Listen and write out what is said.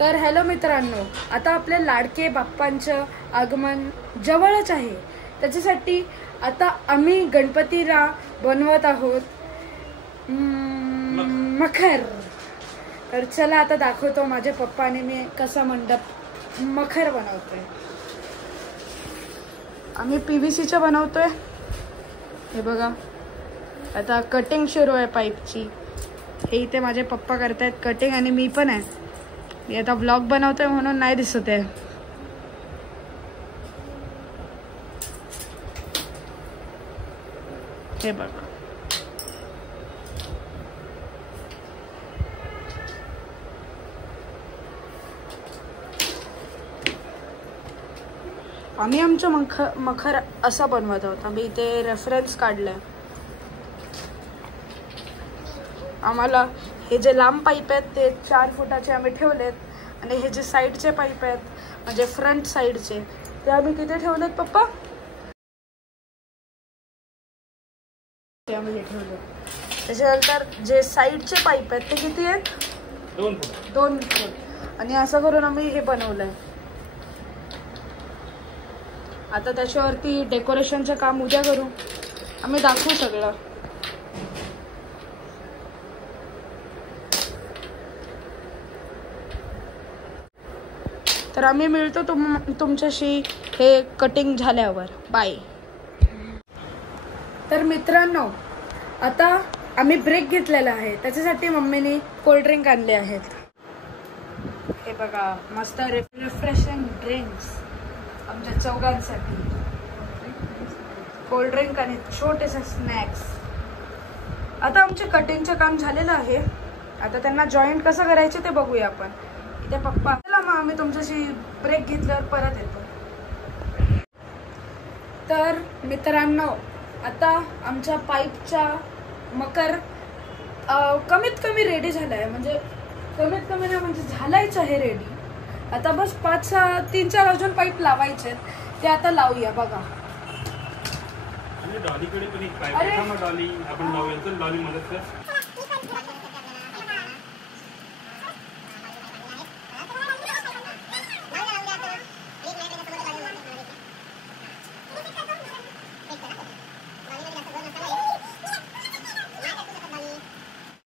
तर हॅलो मित्रांनो, आता आपल्या लाडके बाप्पांचं आगमन जवळच आहे. त्याच्यासाठी आता आम्ही गणपतीला बनवत आहोत मखर. तर चला आता दाखवतो माझ्या पप्पाने मी कसा मंडप मखर बनवतोय. आम्ही PVCचं बनवतोय. हे बघा, आता कटिंग सुरू आहे पाईपची. हे इथे माझे पप्पा करतायत कटिंग आणि मी पण आहे. मी आता व्लॉग बनवतोय म्हणून नाही दिसत आहे. हे बघा, आम्ही आमचं मखर असं बनवत आहोत. आम्ही इथे रेफरन्स काढलाय. आम्हाला हे जे लांब पाईप आहेत ते 4 फुटाचे आम्ही ठेवलेत आणि हे जे साईडचे पाईप आहेत म्हणजे फ्रंट साईडचे ते आम्ही किती ठेवलेत पप्पा? ते आम्ही हे ठेवले. त्याच्यानंतर जे साईडचे पाईप आहेत ते किती आहेत? 2 फूट. आणि असं करून आम्ही हे बनवलंय. आता त्याच्यावरती डेकोरेशनचं काम उद्या करू. आम्ही दाखवू सगळं. तर आम्ही मिळतो तुमच्याशी हे कटिंग झाल्यावर. बाय. तर मित्रांनो, आता आम्ही ब्रेक घेतलेला आहे. त्याच्यासाठी मम्मीने कोल्ड्रिंक आणले आहेत. हे बघा, मस्त रिफ्रेशिंग ड्रिंक्स आमच्या चौघांसाठी. कोल्ड्रिंक आणि छोटेसे स्नॅक्स. आता आमचे कटिंगचं काम झालेलं आहे. आता त्यांना जॉईंट कसं करायचे ते बघूया आपण. इथे पप्पा. चला मग आम्ही तुमच्याशी ब्रेक घेतल्यावर परत येतो. तर मित्रांनो, आता आमच्या पाईपचा मकर कमीत कमी रेडी झाला आहे. म्हणजे कमीत कमी ना, म्हणजे झालायच आहे रेडी. आता बस 3-4 अजून पाईप लावायचे. ते आता लावूया. बघा, डॉलीकडे पण एक पाईप आहे. डॉली आपण लावूया. तर डॉली मदत कर.